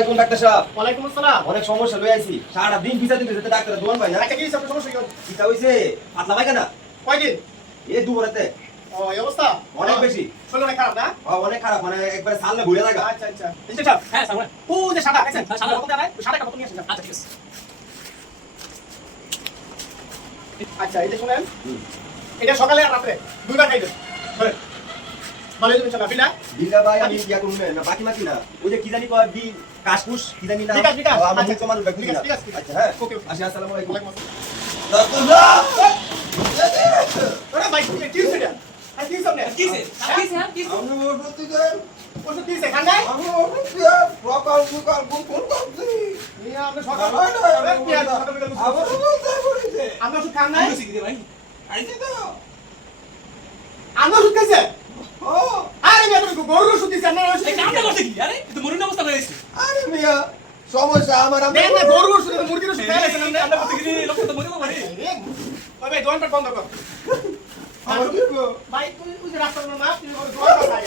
আলাইকুম ডাক্তার সাহেব। ওয়ালাইকুম আসসালাম। অনেক সমস্যা লই আইছি। সারাটা দিন ভিজা দিতে যেতে ডাক্তার দোয়ান ভাই না। আচ্ছা কি সব সমস্যা কি? কিটা হইছে? পাতলা পায়খানা। কয়দিন? এই দুপুরেতে ও এই অবস্থা অনেক বেশি। শরীর অনেক খারাপ না? অনেক খারাপ মানে একবারে সাললে ঘুরে লাগা। আচ্ছা আচ্ছা ইনস্টে সাহেব হ্যাঁ সামনে ও যে সাদা দেখছেন সাদা কত দেয় সাদা কত নিয়ে আসেন আচ্ছা ঠিক আছে আচ্ছা এই যে শুনেন এটা সকালে আর রাতে দুইবার খাইবেন ধরেন ভালো তুমি চলা বিনা বিল্লা ভাই আমি ইয়া করুম না বাকি মাকি না। ওই যে কি জানি কয় বি কাশকুশ কি জানি না। বিকাশ বিকাশ আমার মুখ কমানো বাকি না। বিকাশ আচ্ছা হ্যাঁ ওকে আসি আসসালামু আলাইকুম। ওয়ালাইকুম আসসালাম ডাক্তার সাহেব আরে ভাই কি হইছে এটা আর কি সামনে কি হইছে কি হইছে আমি ওষুধ দিছেন। ওষুধ কি হইছে খান নাই আমি ওষুধ দিয়ে সকাল সকাল ঘুম করতেছি। নিয়া আপনি সকাল আবার বলতে বলেছে। আমরা ওষুধ খান নাই কি রে ভাই আইছে তো। আমরা ওষুধ খাইছে ও আরে মেয়ে তুমি গরুর ওষুধ দিছেন না ওষুধ এই কামটা করতে কি আরে তো মরিন অবস্থা হয়ে গেছে আরে মিয়া সমস্যা আমার আমি দেন না গরুর ওষুধ মুরগির ওষুধ খাইছেন আমরা করতে কি লোক তো মরিব মানে ভাই দোকান বন্ধ কর আমার কি গো? ভাই তুই ওই যে রাস্তার না তুই দোকান খাই